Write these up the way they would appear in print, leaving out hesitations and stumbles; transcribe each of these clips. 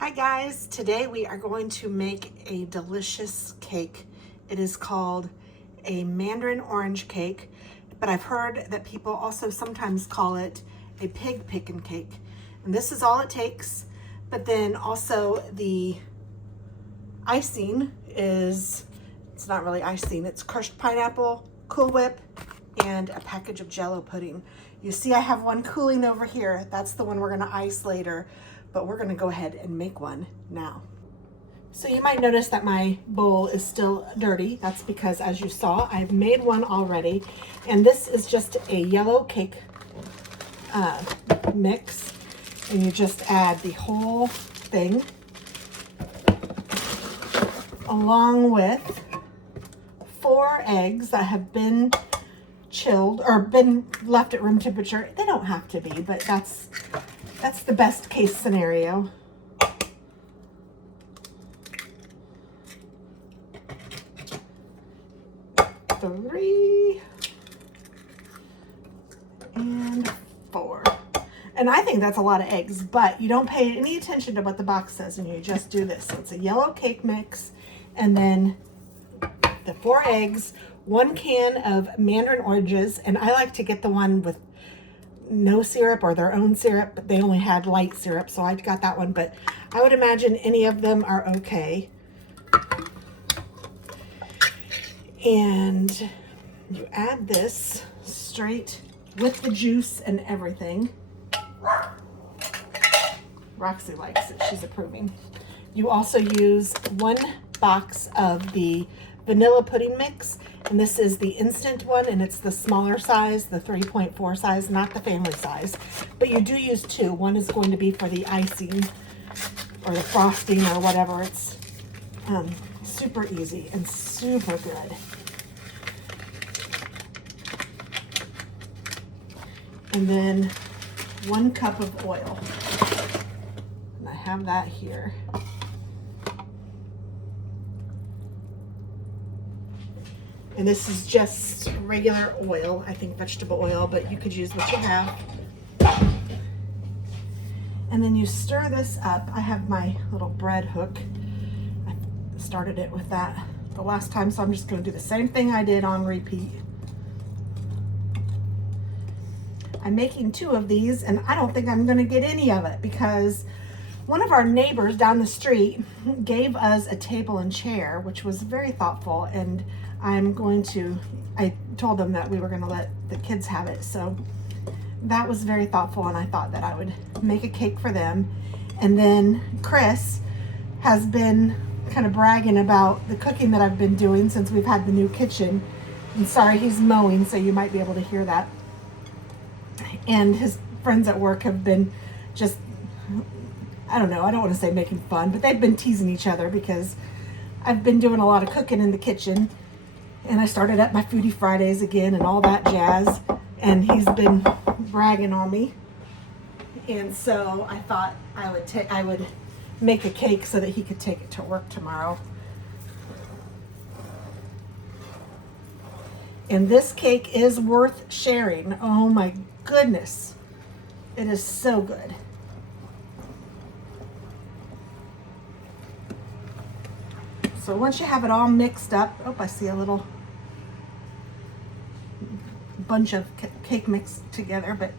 Hi guys, today we are going to make a delicious cake. It is called a Mandarin orange cake, but I've heard that people also sometimes call it a pig pickin' cake. And this is all it takes, but then also the icing is, it's not really icing, it's crushed pineapple, Cool Whip, and a package of Jell-O pudding. You see I have one cooling over here. That's the one we're gonna ice later, but we're gonna go ahead and make one now. So you might notice that my bowl is still dirty. That's because, as you saw, I've made one already. And this is just a yellow cake mix. And you just add the whole thing along with 4 eggs that have been chilled or been left at room temperature. They don't have to be, but that's the best case scenario. Three and 4. And I think that's a lot of eggs, but you don't pay any attention to what the box says and you just do this. So it's a yellow cake mix and then the 4 eggs, 1 can of Mandarin oranges, and I like to get the one with no syrup or their own syrup, but they only had light syrup, so I got that one, but I would imagine any of them are okay. And you add this straight with the juice and everything. Roxy likes it, she's approving. You also use 1 box of the vanilla pudding mix, and this is the instant one, and it's the smaller size, the 3.4 size, not the family size, but you do use 2. One is going to be for the icing or the frosting or whatever. It's super easy and super good. And then 1 cup of oil, and I have that here. And this is just regular oil, I think vegetable oil, but you could use what you have. And then you stir this up. I have my little bread hook. I started it with that the last time, so I'm just going to do the same thing I did on repeat. I'm making 2 of these, and I don't think I'm going to get any of it because one of our neighbors down the street gave us a table and chair, which was very thoughtful, and I told them that we were going to let the kids have it, so that was very thoughtful, and I thought that I would make a cake for them. And then Chris has been kind of bragging about the cooking that I've been doing since we've had the new kitchen. And sorry, he's mowing, so you might be able to hear that. And his friends at work have been just, I don't know, I don't want to say making fun, but they've been teasing each other because I've been doing a lot of cooking in the kitchen. And I started up my Foodie Fridays again and all that jazz. And he's been bragging on me. And so I thought I would make a cake so that he could take it to work tomorrow. And this cake is worth sharing. Oh my goodness. It is so good. So once you have it all mixed up, oh, I see a little bunch of cake mixed together, but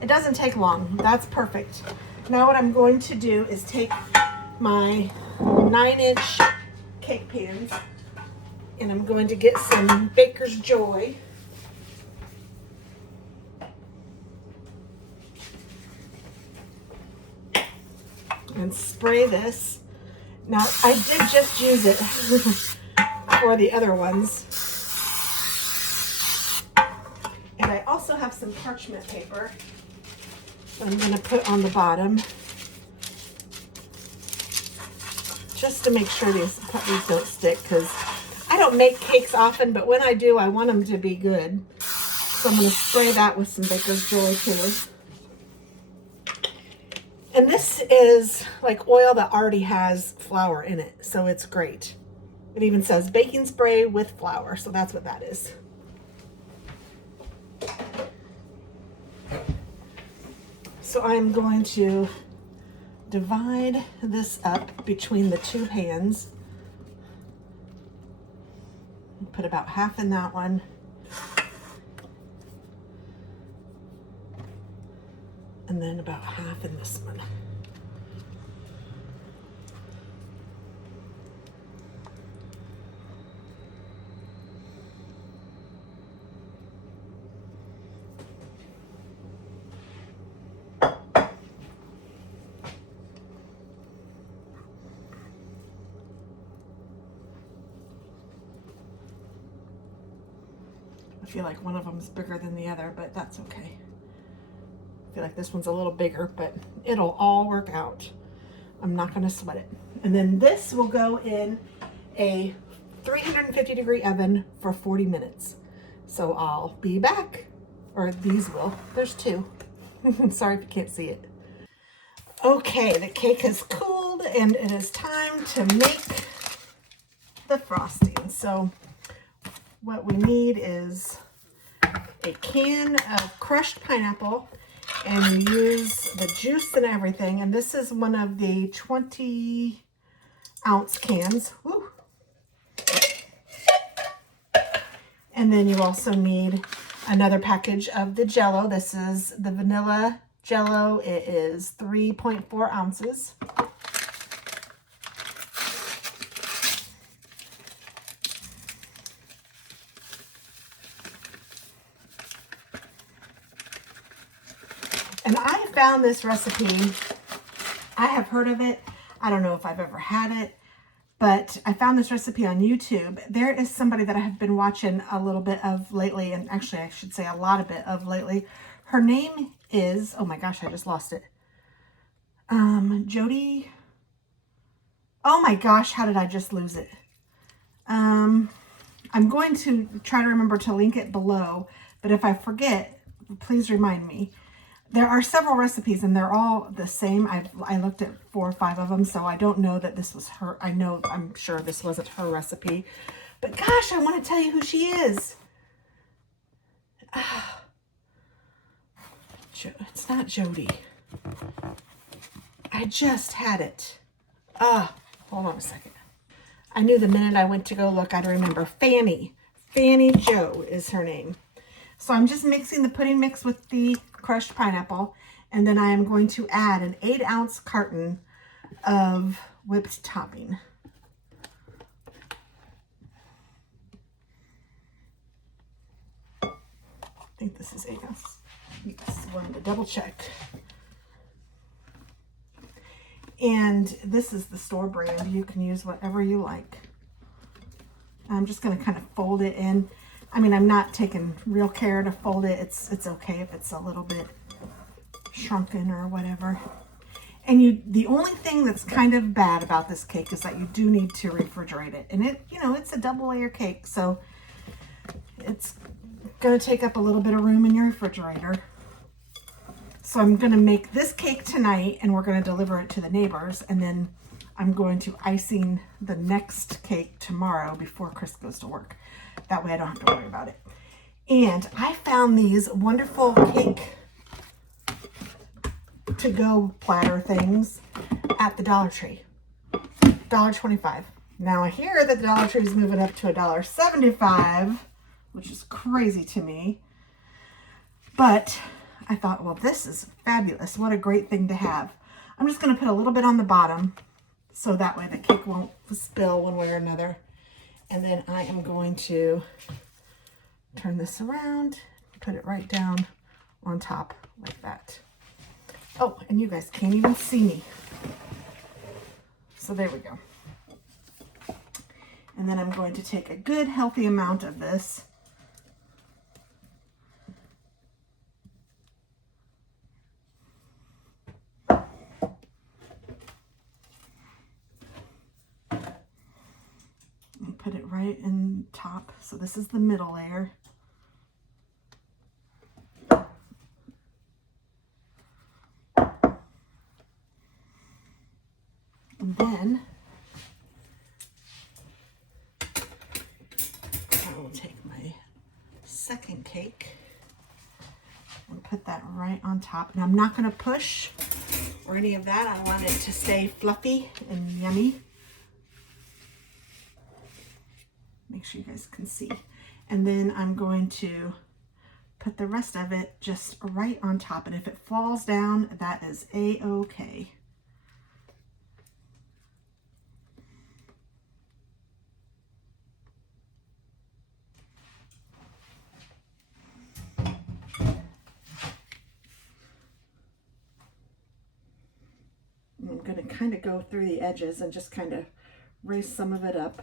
it doesn't take long. That's perfect. Now what I'm going to do is take my 9-inch cake pans, and I'm going to get some Baker's Joy. And spray this. Now, I did just use it for the other ones. And I also have some parchment paper that I'm going to put on the bottom, just to make sure these don't stick, because I don't make cakes often, but when I do, I want them to be good. So I'm going to spray that with some Baker's Joy too. And this is like oil that already has flour in it, so it's great. It even says baking spray with flour, so that's what that is. So I'm going to divide this up between the two pans. Put about half in that one. And then about half in this one. I feel like one of them is bigger than the other, but that's okay. I feel like this one's a little bigger, but it'll all work out. I'm not gonna sweat it. And then this will go in a 350-degree oven for 40 minutes. So I'll be back, or these will. There's two. Sorry if you can't see it. Okay, the cake has cooled and it is time to make the frosting. So what we need is a can of crushed pineapple, and you use the juice and everything. And this is one of the 20-ounce cans. Woo. And then you also need another package of the Jell-O. This is the vanilla Jell-O. It is 3.4 ounces. And I found this recipe. I have heard of it. I don't know if I've ever had it, but I found this recipe on YouTube. There is somebody that I have been watching a little bit of lately, and actually I should say a lot of it of lately. Her name is, oh my gosh, I just lost it. Jody. Oh my gosh, how did I just lose it? I'm going to try to remember to link it below, but if I forget, please remind me. There are several recipes and they're all the same. I looked at 4 or 5 of them, so I don't know that this was her. I'm sure this wasn't her recipe, but gosh, I want to tell you who she is. It's not Jody. I just had it. Hold on a second. I knew the minute I went to go look, I'd remember. Fanny Joe is her name. So I'm just mixing the pudding mix with the crushed pineapple, and then I am going to add an 8-ounce carton of whipped topping. I think this is 8 ounces. Yes, wanted to double check. And this is the store brand. You can use whatever you like. I'm just going to kind of fold it in. I mean, I'm not taking real care to fold it. It's okay if it's a little bit shrunken or whatever. And the only thing that's kind of bad about this cake is that you do need to refrigerate it. And it's a double layer cake, so it's going to take up a little bit of room in your refrigerator. So I'm going to make this cake tonight, and we're going to deliver it to the neighbors, and then I'm going to icing the next cake tomorrow before Chris goes to work. That way I don't have to worry about it. And I found these wonderful cake to-go platter things at the Dollar Tree. $1.25. Now I hear that the Dollar Tree is moving up to $1.75, which is crazy to me. But I thought, well, this is fabulous. What a great thing to have. I'm just going to put a little bit on the bottom so that way the cake won't spill one way or another. And then I am going to turn this around, put it right down on top like that. Oh, and you guys can't even see me. So there we go. And then I'm going to take a good healthy amount of this. Put it right in top. So this is the middle layer. And then I will take my second cake and put that right on top. And I'm not going to push or any of that. I want it to stay fluffy and yummy. Make sure you guys can see. And then I'm going to put the rest of it just right on top. And if it falls down, that is a-okay. I'm going to kind of go through the edges and just kind of raise some of it up.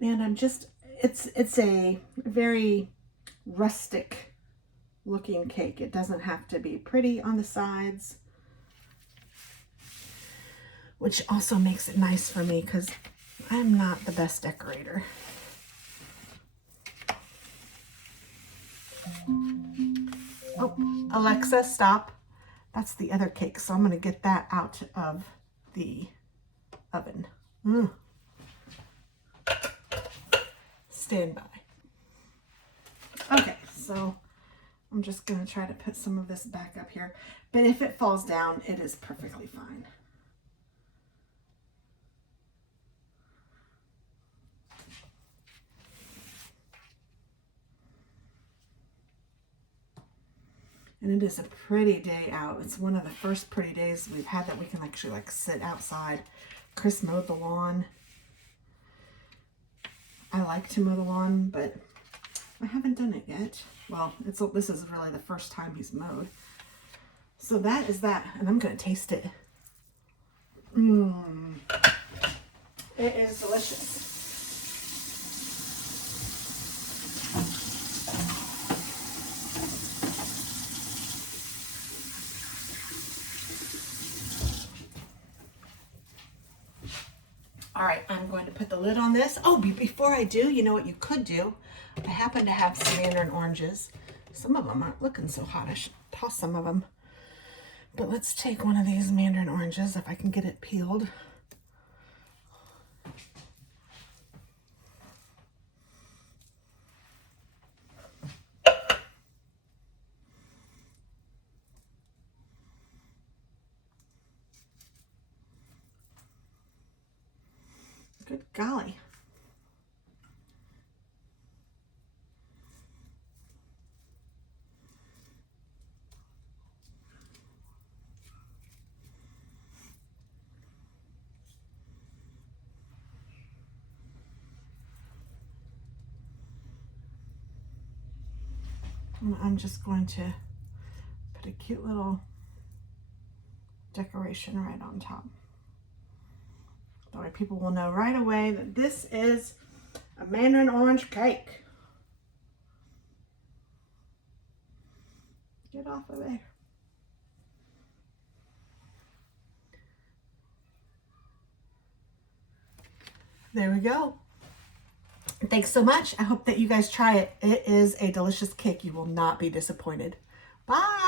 And I'm just, it's a very rustic looking cake. It doesn't have to be pretty on the sides, which also makes it nice for me because I'm not the best decorator. Oh, Alexa, stop. That's the other cake, so I'm going to get that out of the oven. Stand by. Okay, so I'm just going to try to put some of this back up here. But if it falls down, it is perfectly fine. And it is a pretty day out. It's one of the first pretty days we've had that we can actually like sit outside. Chris mowed the lawn. I like to mow the lawn, but I haven't done it yet. Well, this is really the first time he's mowed. So that is that, and I'm gonna taste it. It is delicious. All right, I'm going to put the lid on this. Oh, before I do, you know what you could do? I happen to have some Mandarin oranges. Some of them aren't looking so hot. I should toss some of them. But let's take one of these Mandarin oranges if I can get it peeled. Good golly. I'm just going to put a cute little decoration right on top. That way people will know right away that this is a Mandarin orange cake. Get off of there. There we go. Thanks so much. I hope that you guys try it. It is a delicious cake. You will not be disappointed. Bye.